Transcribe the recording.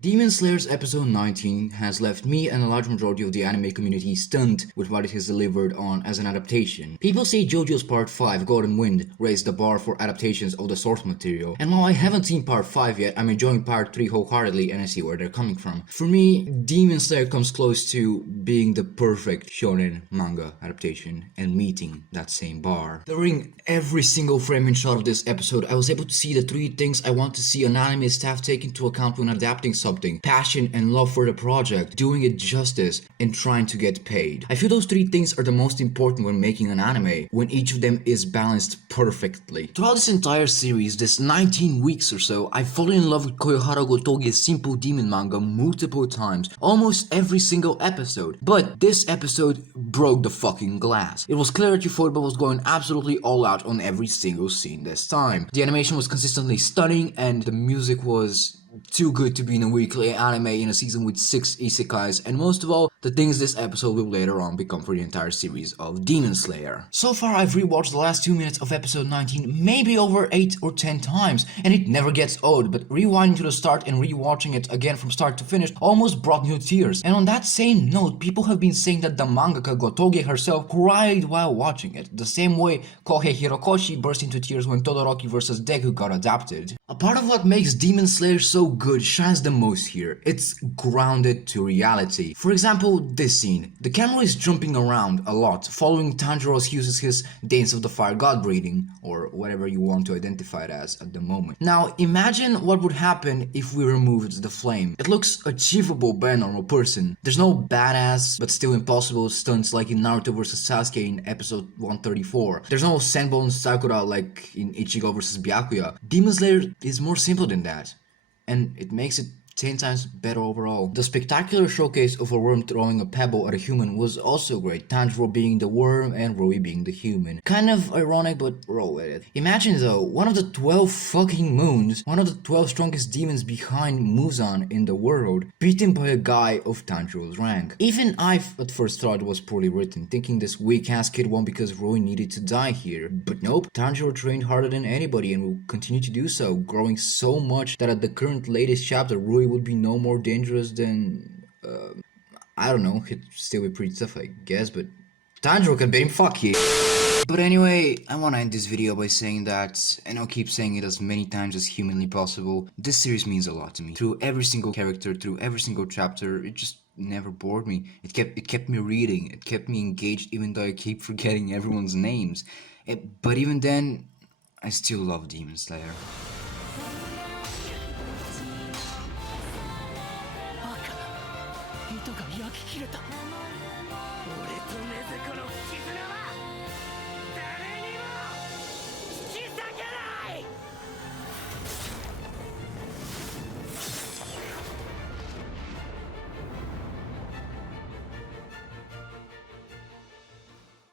Demon Slayer's episode 19 has left me and a large majority of the anime community stunned with what it has delivered on as an adaptation. People say JoJo's Part 5 Golden Wind raised the bar for adaptations of the source material, and while I haven't seen Part 5 yet, I'm enjoying Part 3 wholeheartedly and I see where they're coming from. For me, Demon Slayer comes close to being the perfect shonen manga adaptation and meeting that same bar. During every single frame and shot of this episode, I was able to see the three things I want to see an anime staff take into account when adapting something: passion and love for the project, doing it justice, and trying to get paid. I feel those three things are the most important when making an anime, when each of them is balanced perfectly. Throughout this entire series, this 19 weeks or so, I've fallen in love with Koyohara Gotoge's simple demon manga multiple times, almost every single episode. But this episode broke the fucking glass. It was clear that Ufotable was going absolutely all out on every single scene this time. The animation was consistently stunning and the music was too good to be in a weekly anime in a season with 6 isekais, and most of all, the things this episode will later on become for the entire series of Demon Slayer. So far I've rewatched the last 2 minutes of episode 19 maybe over 8 or 10 times, and it never gets old, but rewinding to the start and rewatching it again from start to finish almost brought me to tears. And on that same note, people have been saying that the mangaka Gotoge herself cried while watching it, the same way Kohei Hirokoshi burst into tears when Todoroki vs. Deku got adapted. A part of what makes Demon Slayer so good shines the most here. It's grounded to reality. For example, this scene. The camera is jumping around a lot, following Tanjiro as he uses his Dance of the Fire God breathing, or whatever you want to identify it as at the moment. Now, imagine what would happen if we removed the flame. It looks achievable by a normal person. There's no badass, but still impossible stunts like in Naruto vs Sasuke in episode 134. There's no Senbon Sakura like in Ichigo vs Byakuya. Demon Slayer is more simple than that, and it makes it 10 times better overall. The spectacular showcase of a worm throwing a pebble at a human was also great, Tanjiro being the worm and Rui being the human. Kind of ironic, but roll with it. Imagine though, one of the 12 fucking moons, one of the 12 strongest demons behind Muzan in the world, beaten by a guy of Tanjiro's rank. Even I at first thought it was poorly written, thinking this weak ass kid won because Rui needed to die here. But nope, Tanjiro trained harder than anybody and will continue to do so, growing so much that at the current latest chapter, Rui would be no more dangerous than, I don't know, he'd still be pretty tough I guess, but Tanjiro can beat him, fuck yeah. But anyway, I wanna end this video by saying that, and I'll keep saying it as many times as humanly possible, this series means a lot to me. Through every single character, through every single chapter, it just never bored me. It kept me reading, it kept me engaged even though I keep forgetting everyone's names. But even then, I still love Demon Slayer. 糸が焼き切れた。俺と禰豆子の絆は